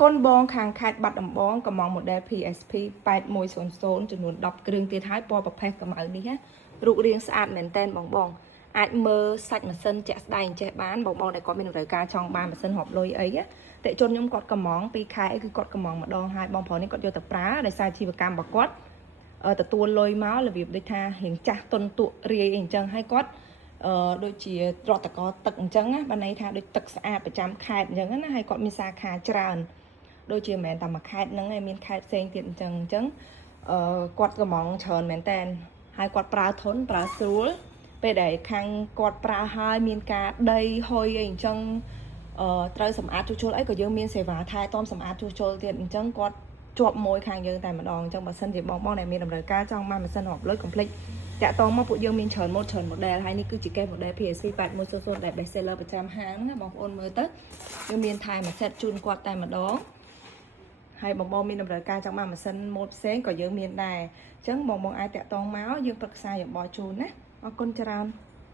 con bong ខាងខេត្តបាត់ដំបងកំង model PSP 8100 ចំនួន 10 គ្រឿងទៀតហើយពណ៌ប្រផេះកម្ៅនេះណារូបរាងស្អាតមែនតែនបងអាចមើលសាច់ម៉ាស៊ីនជាក់ស្ដែងចេះបានបងដែលគាត់មានតម្រូវការចង់បានម៉ាស៊ីនហប់លុយអីតែជនខ្ញុំគាត់កំង2ខែគឺគាត់កំងម្ដងហើយបងប្រុសនេះគាត់យកទៅប្រើដោយសារជីវកម្មរបស់គាត់ទទួលលុយមករបៀបដូចថារៀងចាស់តុនតក់រាយអីអញ្ចឹងហើយគាត់ដូចជាត្រតកទឹកអញ្ចឹងណាបានន័យថាដូចទឹកស្អាតប្រចាំខេត្តអញ្ចឹងណាហើយគាត់មានសាខាច្រើនដូចជាមិនមែនតែមួយខេត្តហ្នឹងឯងមានខេត្តផ្សេងទៀតអញ្ចឹងគាត់កំងច្រើនមែនតែនហើយគាត់ប្រើធន់ប្រើស្រួលពេលដែលខាងគាត់ប្រើហើយមានការដីហុយអីអញ្ចឹងត្រូវសម្អាតជួសជុលអីក៏យើងមានសេវាថែទាំសម្អាតជួសជុលទៀតអញ្ចឹងគាត់ជាប់មួយខាងយើងតែម្ដងអញ្ចឹងបើសិនជាបងដែលមានតម្រូវការចង់បានម៉ាស៊ីនរាប់លុយកុំភ្លេចតាក់ទងមកពួកយើងមានច្រើនម៉ូតច្រើន model ហើយនេះគឺជាកេស model PSP 8100ដែល best seller ប្រចាំហាងណាបងប្អូនមើលទៅយើងមានថែមួយ set ជូនគាត់តែម្ដងហើយបងមានតម្រូវការចង់បានម៉ាស៊ីនម៉ូតផ្សេងក៏យើងមានដែរអញ្ចឹងបងអាចតាក់ទងមកយើងប្រឹក្សាយោបល់ជូនណាអរគុណច្រើន